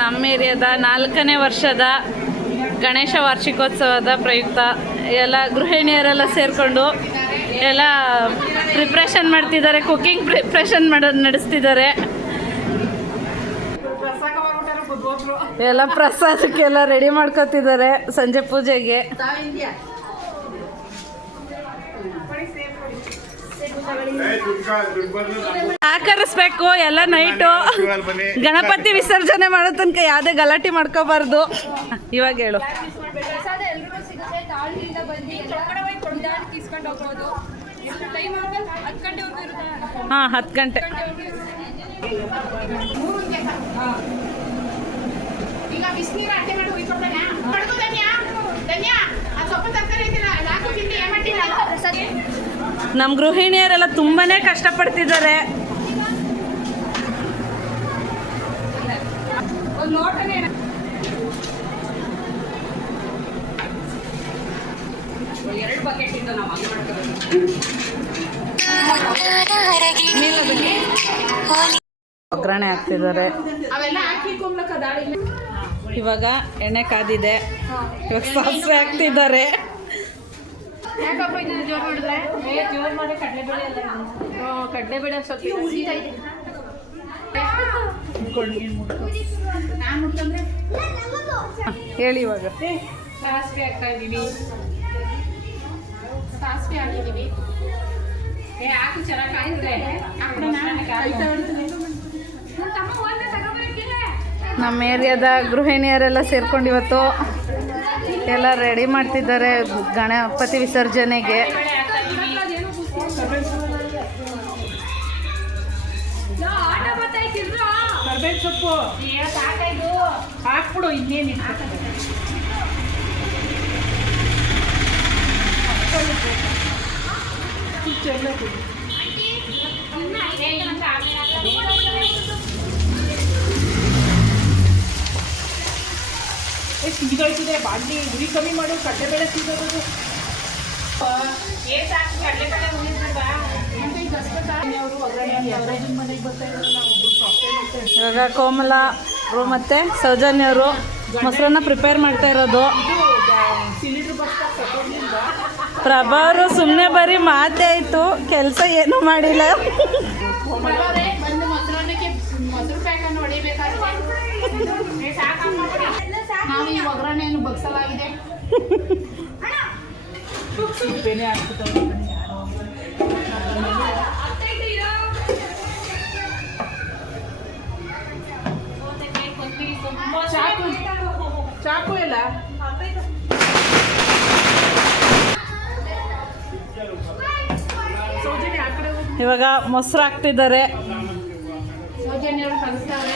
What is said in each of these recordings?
ನಮ್ಮ ಏರಿಯಾದ 4ನೇ ವರ್ಷದ ಗಣೇಶ ವಾರ್ಷಿಕೋತ್ಸವದ ಪ್ರಯುಕ್ತ ಎಲ್ಲ ಗೃಹಿಣಿಯರೆಲ್ಲ ಸೇರಿಕೊಂಡು ಎಲ್ಲ ಪ್ರಿಪ್ರೇಷನ್ ಮಾಡ್ತಿದ್ದಾರೆ, ಕುಕ್ಕಿಂಗ್ ಪ್ರಿಪ್ರೇಷನ್ ನಡೆಸ್ತಿದ್ದಾರೆ. ಎಲ್ಲ ಪ್ರಸಾದಕ್ಕೆಲ್ಲ ರೆಡಿ ಮಾಡ್ಕೊತಿದ್ದಾರೆ ಸಂಜೆ ಪೂಜೆಗೆ. ಆಕರಿಸ್ಬೇಕು ಎಲ್ಲ ನೈಟು. ಗಣಪತಿ ವಿಸರ್ಜನೆ ಮಾಡೋ ತನಕ ಯಾವುದೇ ಗಲಾಟೆ ಮಾಡ್ಕೋಬಾರ್ದು. ಇವಾಗ ಹೇಳು. ಹಾಂ 10 ಗಂಟೆ. ನಮ್ಮ ಗೃಹಿಣಿಯರೆಲ್ಲ ತುಂಬಾನೇ ಕಷ್ಟಪಡ್ತಿದ್ದಾರೆ. ಒಗ್ಗರಣೆ ಹಾಕ್ತಿದ್ದಾರೆ. ಇವಾಗ ಎಣ್ಣೆ ಕಾದಿದೆ, ಇವಾಗ ಸಾಸಿವೆ ಹಾಕ್ತಿದ್ದಾರೆ. ಕಡಲೆಬೇಳೆ ಸ್ವಲ್ಪ ಹೇಳಿ. ಇವಾಗ ಸಾಸಿವೆ ಹಾಕ್ತಾ ಇದ್ದೀವಿ. ಸಾಸಿವೆ ಹಾಕಿದ್ದೀವಿ. ಹಾಕು ಚೆನ್ನಾಗಿ ಕಾಯಿದ್ರೆ ನಮ್ಮ ಏರಿಯಾದ ಗೃಹಿಣಿಯರೆಲ್ಲ ಸೇರ್ಕೊಂಡು ಇವತ್ತು ಎಲ್ಲ ರೆಡಿ ಮಾಡ್ತಿದ್ದಾರೆ ಗಣಪತಿ ವಿಸರ್ಜನೆಗೆ. ಸೊಪ್ಪು ಹಾಕ್ಬಿಡು, ಇನ್ನೇನು ಸಿಗೋಯ್ತಿದೆ. ಬಾಂಡಿ ಉರಿ ಕಮ್ಮಿ ಮಾಡು, ಕಡಲೆಬೇಳೆ ಸಿಗೋದು. ಇವಾಗ ಕೋಮಲ ಮತ್ತು ಸೌಜನ್ಯವರು ಮೊಸರನ್ನ ಪ್ರಿಪೇರ್ ಮಾಡ್ತಾ ಇರೋದು. ಪ್ರಭಾವರು ಸುಮ್ಮನೆ ಬರೀ ಮಾತೇ ಆಯಿತು, ಕೆಲಸ ಏನೂ ಮಾಡಿಲ್ಲ. ಒಗ್ಗರಣೆಯನ್ನು ಬಗ್ಸಲಾಗಿದೆ. ಚಾಕು ಎಲ್ಲ ಇವಾಗ ಮೊಸರು ಹಾಕ್ತಿದ್ದಾರೆ. ಸೌಜನ್ಯರು ಕಲಿಸ್ತಾರೆ.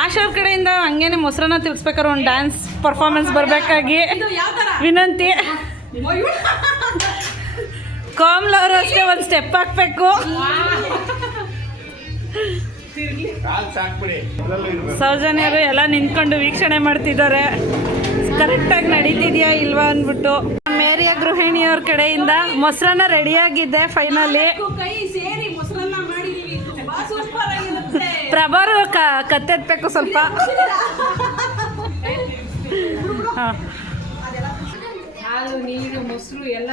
ಆಶಾ ಕಡೆಯಿಂದ ಹಂಗೇನೆ ಮೊಸರನ್ನ ತಿರ್ಸ್ಬೇಕಾದ್ರೆ ಒಂದು ಡ್ಯಾನ್ಸ್ ಪರ್ಫಾರ್ಮೆನ್ಸ್ ಬರಬೇಕಾಗಿ ವಿನಂತಿ. ಕೋಮಲವರು ಅಷ್ಟೇ ಒಂದು ಸ್ಟೆಪ್ ಹಾಕ್ಬೇಕು. ಸೌಜನ್ಯರು ಎಲ್ಲ ನಿಂತ್ಕೊಂಡು ವೀಕ್ಷಣೆ ಮಾಡ್ತಿದ್ದಾರೆ, ಕರೆಕ್ಟಾಗಿ ನಡೀತಿದ್ಯಾ ಇಲ್ವಾ ಅಂದ್ಬಿಟ್ಟು. ನಮ್ಮ ಏರಿಯಾ ಗೃಹಿಣಿಯವ್ರ ಕಡೆಯಿಂದ ಮೊಸರನ್ನ ರೆಡಿಯಾಗಿದೆ ಫೈನಲಿ. ಪ್ರಭಾರು ಕತ್ತೆತ್ಬೇಕು ಸ್ವಲ್ಪ. ಹಾಲು, ನೀರು, ಮೊಸರು ಎಲ್ಲ